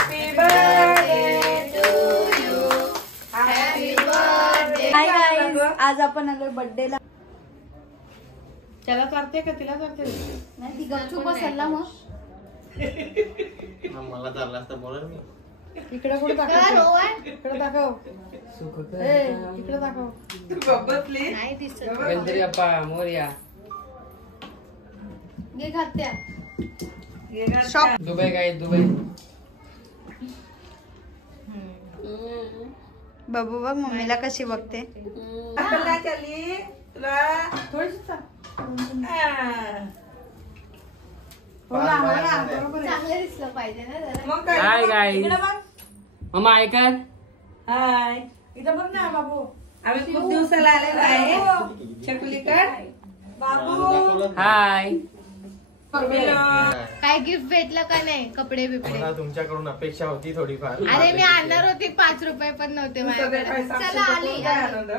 Happy birthday to you, happy birthday. Hi guys, आज आपण आलोय बर्थडेला। त्याला करते का तिला करते? नाही, ती गपचूप बसला मग मला चालला असता बोला मी इकडे कुठे दाखव, इकडे दाखव, इकडे दाखव। तू बबतली नाही दिसत। गणपती बाप्पा मोरया। घे खात्या दुबई काय दुबई। बाबू बघ मम्मीला कशी बघते। चली तुला थोडीशी चांगलं दिसलं पाहिजे ना जरा। मग काय? हाय गाईज, इकडे बघ। मम्मा ऐका। हाय, इथं बघ ना बाबू, आम्ही खूप दिवसाला आलेलो आहे चकुलीकड। बाबू हाय। काय गिफ्ट भेटलं का नाही? कपडे बिपडे? मला तुमच्याकडून अपेक्षा होती थोडीफार। अरे मी आणणार होती, 5 रुपये पण नव्हते माझ्याकडे। चला आली आनंद।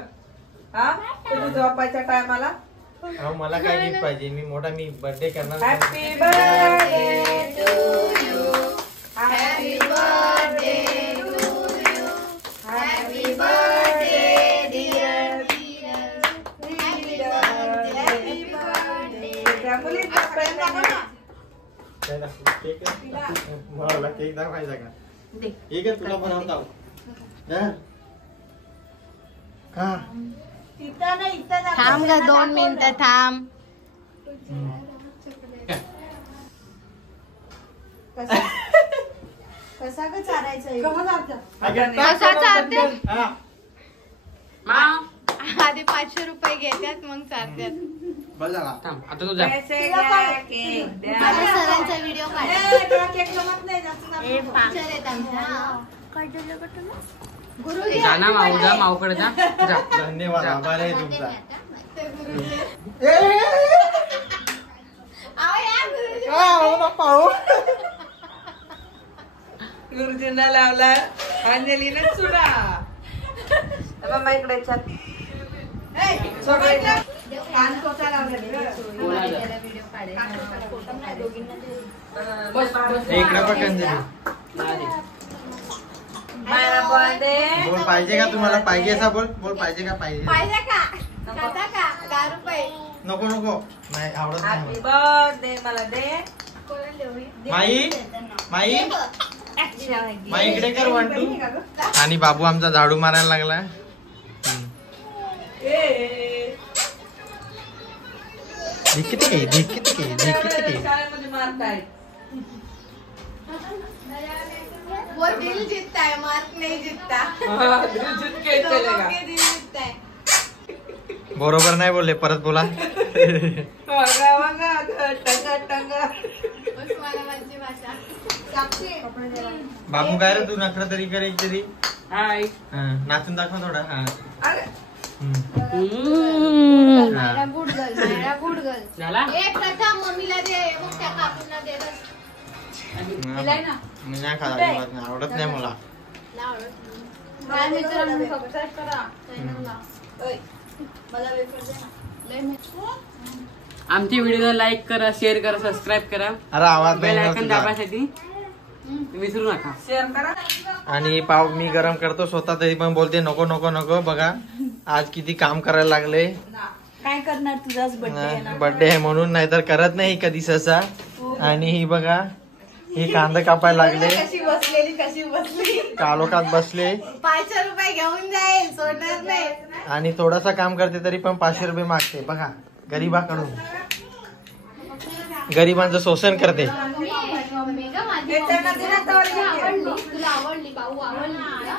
हा तुम्ही झोपायच्या टायमाला अहो मला काय गिफ्ट पाहिजे? मी मोठा मी बर्थडे करणार। Happy birthday to you, happy birthday to you, happy birthday dear, happy birthday. मुली पर्यंत दाखव ना। मला केक दाखवायचा का? ठीक आहे, तुला बनवता का? इथं नाही, इथं दाखव। थांब ग 2 मिनिटं थांब। कसा ग चारायचं? कसा चालते? हा. आधी 500 रुपये घेतात मग चालतात। बस झाला. थांब आता तू जा। पैसे घ्या, केक द्या। माझ्या सरांचा व्हिडिओ काढ। तुला केक जमत नाही जास्त दाखव. टीचर आहेत आमच्या। गुरु जा ना माऊ, जा माऊकडे जा जा। धन्यवाद, आभार आहे तुमचा। गुरुजींना लावला अंजलीने चुडा। मम्मा इकडे छान कान कोचा लावला। व्हिडिओ काढेल। इकडे पण अंजली मला बर्थडे बोल, पाहिजे का तुम्हाला? पाहिजे असा बोल, बोल पाहिजे का? पाहिजे पाहिजे का? खाता का? 10 रुपये नको नको, नाही आवडत नाही हॅपी मला. बर्थडे मला दे। माई माई माई इकडे कर 1 2। आणि बाबू आमचा झाडू मारायला लागला। शाळेमध्ये मारताय। वो दिल जीतता है, मार्क नहीं जीतता। दिल जीतता है। बरोबर नाही बोलले, परत बोला। उस्मानाबादची भाषा। बाबू काय रे तू नखरा तरी कर एक तरी। हाय। नाचून दाखव थोडा। हा Myra good girl, Myra good girl. झाला? एक प्रथा मम्मीला दे, मग त्या काकूंना दे बस। दिलाय ना? मी नाही खात, अजिबात नाही, आवडत नाही मला। माझ्या मित्रांनो सबस्क्राइब करा चॅनलला। मला वेफर दे ना। लय आमची व्हिडिओ लाईक करा, शेअर करा, सबस्क्राईब करा, अरे आवाज बेल नाही आयकॉन तुझा. दाबायसाठी विसरू नका। शेअर करा। आणि पाव मी गरम करतो स्वतः, तरी पण बोलते नको नको नको। बघा आज किती काम करायला लागले। काय करणार? तुझाच बर्थडे आहे ना। बर्थडे आहे म्हणून, नाहीतर करत नाही कधी सहसा। आणि ही बघा, हे कांदा कापायला लागले, कशी बसली कालोखात बसले 500 रुपये घेऊन जाईल, सोडणार नाही। आणि थोडासा काम करते तरी पण 500 रुपये मागते। बघा गरीबाकडून, गरिबांचं शोषण करते। मम्मी का माझी? तुला आवडली? भाऊ आवडली तुला?